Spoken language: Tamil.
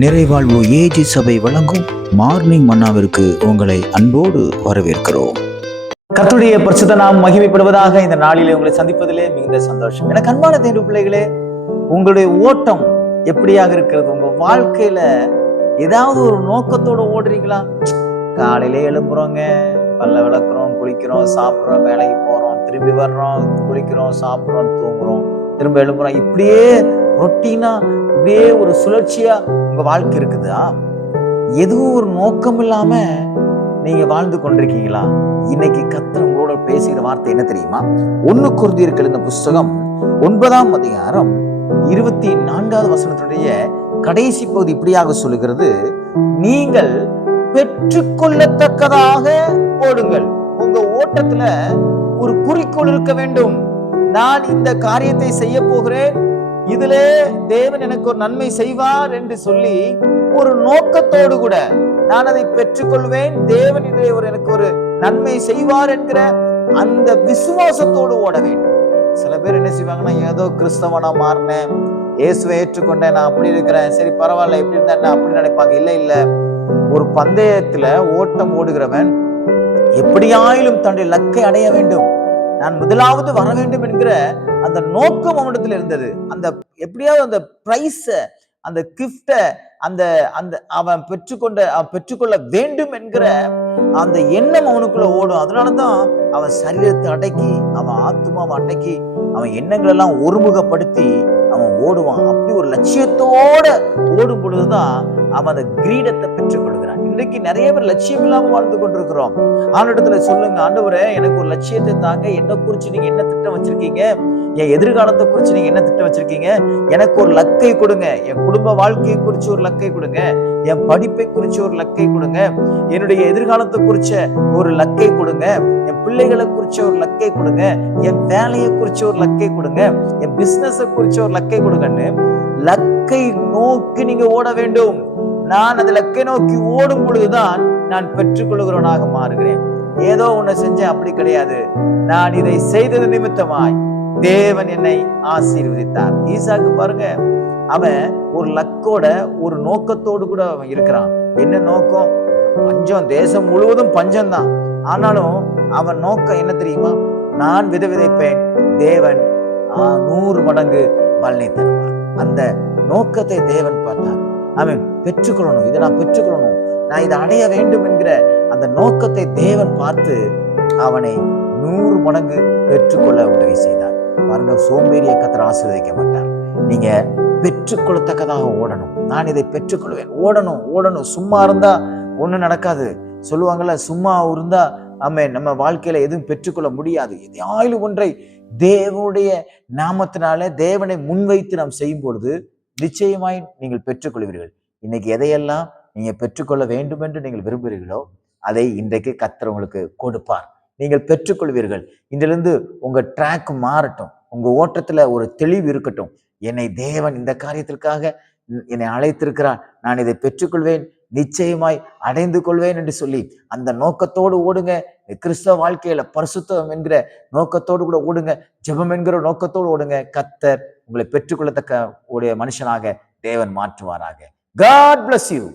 நிறைவாழ்வு ஏஜி சபை வழங்கும் மார்னிங் மன்னாவிற்கு உங்களை அன்போடு வரவேற்கிறோம். கர்த்தருடைய பரிசுத்த நாமம் மகிமைப்படுவதாக. இந்த நாளிலே உங்களை சந்திப்பதிலே மிகுந்த சந்தோஷம். எனக்கு அன்பான தேவ பிள்ளைகளே, உங்களுடைய ஓட்டம் எப்படியாக இருக்கிறது? உங்க வாழ்க்கையில ஏதாவது ஒரு நோக்கத்தோட ஓடுறீங்களா? காலையிலே எழும்புறோங்க, பல்ல விளக்குறோம், குளிக்கிறோம், சாப்பிட்றோம், வேலைக்கு போறோம், திரும்பி வர்றோம், குளிக்கிறோம், சாப்பிட்றோம், தூங்குறோம், திரும்ப எழும்புறோம். இப்படியே ரொட்டீனா, இப்படியே ஒரு சுழற்சியா உங்க வாழ்க்கை இருக்குதா? எதுவும் ஒரு நோக்கம் இல்லாம நீங்க வாழ்ந்து கொண்டிருக்கீங்களா? இன்னைக்கு கர்த்தர் உங்களோட பேசுகிற வார்த்தை என்ன தெரியுமா? 1 கொரிந்தியர் எழுதின புஸ்தகம் 9ஆம் அதிகாரம் 24வது வசனத்துடைய கடைசி பகுதி இப்படியாக சொல்லுகிறது, நீங்கள் பெற்றுக்கொள்ளத்தக்கதாக ஓடுங்கள். உங்க ஓட்டத்துல ஒரு குறிக்கோள் இருக்க வேண்டும். நான் இந்த காரியத்தை செய்ய போகிறேன், இதிலே தேவன் எனக்கு ஒரு நன்மை செய்வார் என்று சொல்லி ஒரு நோக்கத்தோடு கூட நான் அதை பெற்றுக்கொள்வேன், தேவன் இதிலே எனக்கு ஒரு நன்மை செய்வார் என்கிற அந்த விசுவாசத்தோடு ஓட வேண்டும். சில பேர் என்ன செய்வாங்கன்னா, ஏதோ கிறிஸ்தவனா மாறினேன், இயேசுவை ஏற்றுக்கொண்டேன், நான் அப்படி இருக்கிறேன், சரி பரவாயில்ல, எப்படி இருந்தா அப்படி நினைப்பாங்க. இல்ல, ஒரு பந்தயத்துல ஓட்டம் ஓடுகிறவன் எப்படியாயிலும் தன்னுடைய லக்கை அடைய வேண்டும், நான் முதலாவது வர வேண்டும் என்கிற அந்த நோக்கம் அவனிடத்தில் இருந்தது. அந்த எப்படியாவது அந்த பிரைஸ, அந்த கிஃப்ட, அந்த அந்த அவன் பெற்றுக்கொள்ள வேண்டும் என்கிற அந்த எண்ணம் அவனுக்குள்ள ஓடும். அதனாலதான் அவன் சரீரத்தை அடக்கி, அவன் ஆத்மாவை அடக்கி, அவன் எண்ணங்கள் எல்லாம் ஒருமுகப்படுத்தி அவன் ஓடுவான். அப்படி ஒரு லட்சியத்தோட ஓடும் பொழுதுதான் அவன் அந்த கிரீடத்தை பெற்றுக் கொள்கிறான். இன்றைக்கு நிறைய பேர் லட்சியம் இல்லாம வாழ்ந்து கொண்டிருக்கிறோம். ஆண்டவரிடத்துல சொல்லுங்க, ஆண்டவரே எனக்கு ஒரு லட்சியத்தை தாங்க, என்ன குறிச்சு நீங்க என்ன திட்டம் வச்சிருக்கீங்க, என் எதிர்காலத்தை குறிச்சு நீங்க என்ன திட்டம் வச்சிருக்கீங்க, எனக்கு ஒரு லக்கை கொடுங்க, என் குடும்ப வாழ்க்கையை குறிச்சு ஒரு லக்கை கொடுங்க, என் படிப்பை குறிச்சு ஒரு லக்கை கொடுங்க, என்னுடைய எதிர்காலத்தை குறிச்ச ஒரு லக்கை கொடுங்க, என் பிள்ளைகளை குறிச்ச ஒரு லக்கை கொடுங்க, என் வேலையை குறிச்ச ஒரு லக்கை கொடுங்க, என் பிசினஸ் குறிச்ச ஒரு லக்கை கொடுங்கன்னு லக்கை நோக்கி நீங்க ஓட வேண்டும். நான் அந்த லக்கை நோக்கி ஓடும் பொழுதுதான் நான் பெற்றுக்கொள்கிறவனாக மாறுகிறேன். ஏதோ ஒண்ணு செஞ்சேன் அப்படி கிடையாது, நான் இதை செய்தது நிமித்தமாய் தேவன் என்னை ஆசீர்வதித்தார். ஈசாக்கு பாருங்க, அவன் ஒரு லக்கோட ஒரு நோக்கத்தோடு கூட அவன் இருக்கிறான். என்ன நோக்கம்? பஞ்சம், தேசம் முழுவதும் பஞ்சம் தான். ஆனாலும் அவன் நோக்கம் என்ன தெரியுமா? நான் விதைப்பேன், தேவன் 100 மடங்கு பலனை தருவார். அந்த நோக்கத்தை தேவன் பார்த்தார். அவன் பெற்றுக்கொள்ளணும், இதை நான் பெற்றுக்கொள்ளணும், நான் இதை அடைய வேண்டும் என்கிற அந்த நோக்கத்தை தேவன் பார்த்து அவனை 100 மடங்கு பெற்றுக்கொள்ள உதவி செய்தார். பாருங்க, சோம்பேறியை கர்த்தர் ஆசீர்வதிக்க மாட்டார். நீங்க பெற்றுக்கொள்ளத்தக்கதாக ஓடணும். நான் இதை பெற்றுக்கொள்வேன். ஓடணும். சும்மா இருந்தா ஒண்ணு நடக்காது. சொல்லுவாங்கல்ல, சும்மா இருந்தா நம்ம வாழ்க்கையில எதுவும் பெற்றுக்கொள்ள முடியாது. எதையாயிலும் ஒன்றை தேவனுடைய நாமத்தினால தேவனை முன்வைத்து நாம் செய்யும் பொழுது நிச்சயமாய் நீங்கள் பெற்றுக்கொள்வீர்கள். இன்னைக்கு எதையெல்லாம் நீங்க பெற்றுக்கொள்ள வேண்டும் என்று நீங்கள் விரும்புகிறீர்களோ அதை இன்றைக்கு கர்த்தர் உங்களுக்கு கொடுப்பார். நீங்கள் பெற்றுக்கொள்வீர்கள். இன்றிலிருந்து உங்க ட்ராக் மாறட்டும், உங்க ஓட்டத்துல ஒரு தெளிவு இருக்கட்டும். என்னை தேவன் இந்த காரியத்திற்காக என்னை அழைத்திருக்கிறார், நான் இதை பெற்றுக்கொள்வேன், நிச்சயமாய் அடைந்து கொள்வேன் என்று சொல்லி அந்த நோக்கத்தோடு ஓடுங்க. கிறிஸ்தவ வாழ்க்கையில பரிசுத்தம் என்கிற நோக்கத்தோடு கூட ஓடுங்க. ஜெபம் என்கிற நோக்கத்தோடு ஓடுங்க. கர்த்தர் உங்களை பெற்றுக்கொள்ளத்தக்க உடைய மனுஷனாக தேவன் மாற்றுவாராக. God bless you.